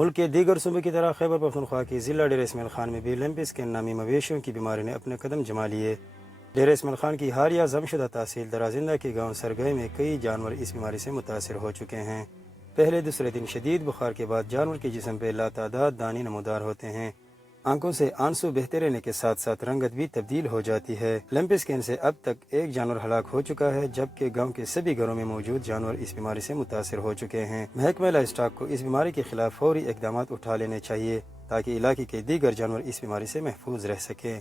ملک کے دیگر صوبوں کی طرح خیبر پختونخوا کی ضلع ڈیرہ اسماعیل خان میں بھی لمپس کے نامی مویشیوں کی بیماری نے اپنے قدم جما لیے۔ ڈیرہ اسماعیل خان کی حالیہ ضم شدہ تحصیل درازندہ کے گاؤں سرگئے میں کئی جانور اس بیماری سے متاثر ہو چکے ہیں۔ پہلے دوسرے دن شدید بخار کے بعد جانور کے جسم پہ لاتعداد دانے نمودار ہوتے ہیں۔ آنکھوں سے آنسو بہتے رہنے کے ساتھ ساتھ رنگت بھی تبدیل ہو جاتی ہے۔ لمپس کین سے اب تک ایک جانور ہلاک ہو چکا ہے، جبکہ گاؤں کے سبھی گھروں میں موجود جانور اس بیماری سے متاثر ہو چکے ہیں۔ محکمہ لائف اسٹاک کو اس بیماری کے خلاف فوری اقدامات اٹھا لینے چاہیے تاکہ علاقے کے دیگر جانور اس بیماری سے محفوظ رہ سکیں۔